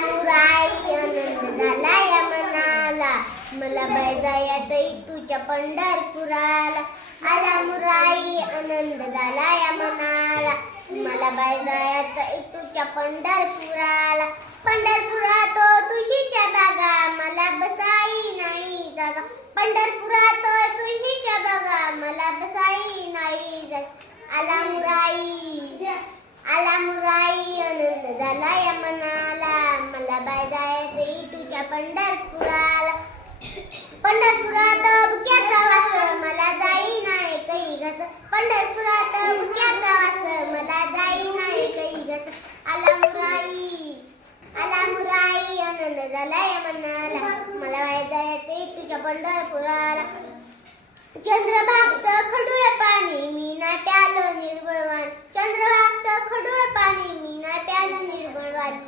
मुराई आनंद झाला या मनाला. मला बाय जायचं इटूच्या पंढरपुराला. आला मुराई आनंद झाला या मनाला. मला बाय जायचं इटूच्या पंढरपुराला. पंढरपुरात तुळशीच्या जागा मला बसाई नाही जागा. पंढरपुरात तुळशीच्या बागा. मला बसाई नाही जागा. आला मुराई आला मुराई आनंद झाला या मला बाय जायचे तुझ्या पंढरपुराला पंढरपुरात बुक्याचा वास मला जाई नाही काही घस. पंढरपुरात बुक्याचा वास मला जाई नाही काही घस. आला मुराई आला मुराई आनंद झालाय या मनाला. मला बाय जायचे तुझ्या पंढरपुराला चंद्रभागत खडूळ पाणी मी नाही प्यालो निर्बळवान चंद्रभागत खडूळ पाणी मी नाही प्यालो निर्बळवान